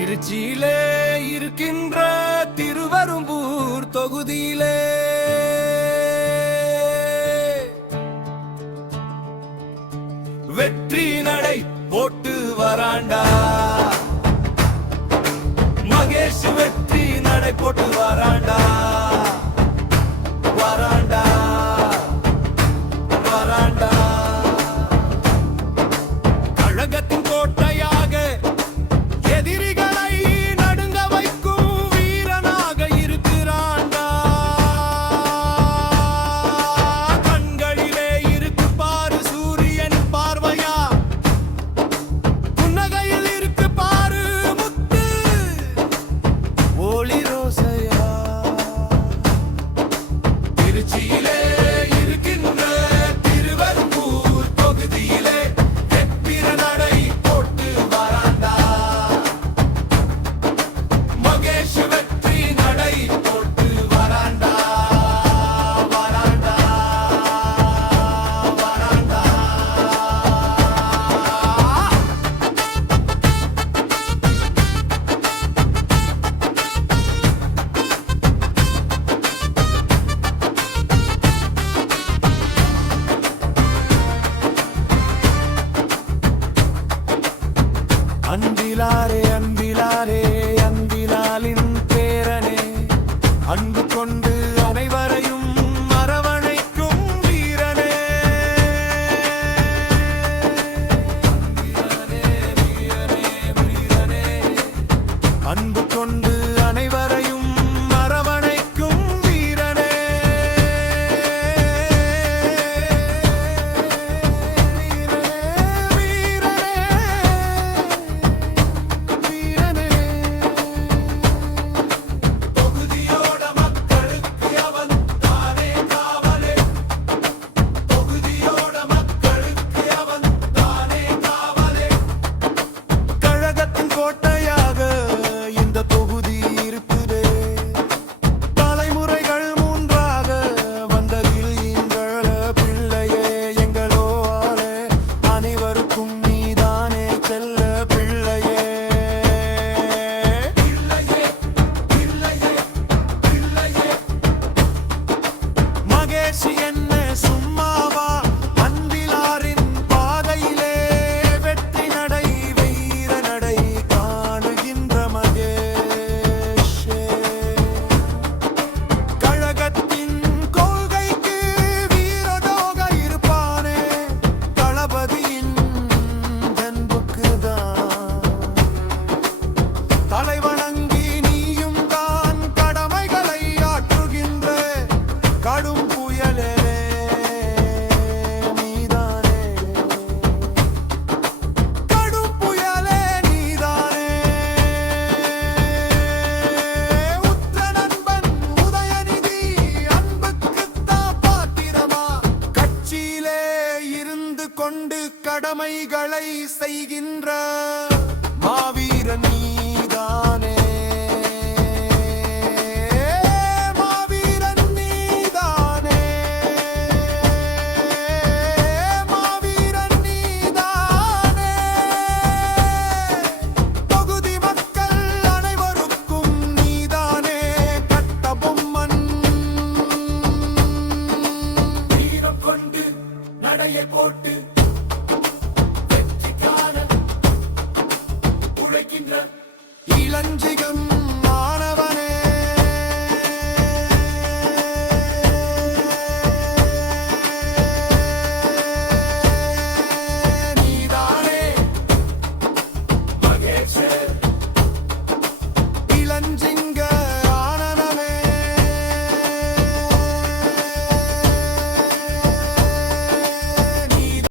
திருச்சியிலே இருக்கின்ற திருவரும்பூர் தொகுதியிலே வெற்றி நடை போட்டு வராண்டா மகேஷ் வெற்றி நடை போட்டு வராண்டா வராண்டா வராண்டா கழகத்தின் கோட்டையாக எதிரிகளை நடுங்க வைக்கும் வீரனாக இருக்கிறாண்டா கண்களிலே இருக்கு பாரு சூரியன் பார்வையா புன்னகையில் இருக்கு பாரு முத்து ஒளி ரோசையா திருச்சியிலே இருக்கின்ற திருவரும்பூர் தொகுதியிலே வெற்றிர நடை போட்டு வராண்டா மகேஷ் வெற்றி நடை போட்டு வராண்டா வராண்டா வராண்டா அன்பிலாரே அன்பிலாரே அன்பிலாலின் பேரனே அன்பு கொண்டு அனைவரையும் அரவணைக்கும் வீரனே அன்பு கொண்டு அனைவரையும் அரவணைக்கும் வீரனே தொகுதியோட மக்களுக்கு அவன் தானே காவலே தொகுதியோட மக்களுக்கு அவன் தானே காவலே கழகத்தின் கோட்டையாக இந்த தொகுதி இருக்குதே தலைமுறைகள் மூன்றாக வந்ததில் எங்கள பிள்ளையே எங்களோ ஆளே அனைவருக்கும் நீதானே செல்ல பிள்ளையே பிள்ளையே பிள்ளையே பிள்ளையே மகேஷ் என்ன சும்மாவா அன்பிலாரின் பாதையிலே வெற்றி நடை வீர நடை காணுகின்ற மகேஷே கழகத்தின் கொள்கைக்கு வீரனாக இருப்பானே தளபதியின் அன்புக்குதான் தலைவணங்கி நீயும் தான் கடமைகளை ஆற்றுகின்ற கடும் புயலே நீதானே கடும் புயலே நீதானே உற்ற நண்பன் உதயநிதி அன்புக்குத்தான் பாத்திரமா கட்சியிலே இருந்து கொண்டு கடமைகளை செய்கின்ற மாவீரன் நீதானே மாவீரன் நீதானே மாவீரன் நீதானே தொகுதி மக்கள் அனைவருக்கும் நீதானே கட்ட பொம்மன் வீரம் கொண்டு நடையை போட்டு வெற்றிக்கான உழைக்கின்ற இளஞ்சிகம்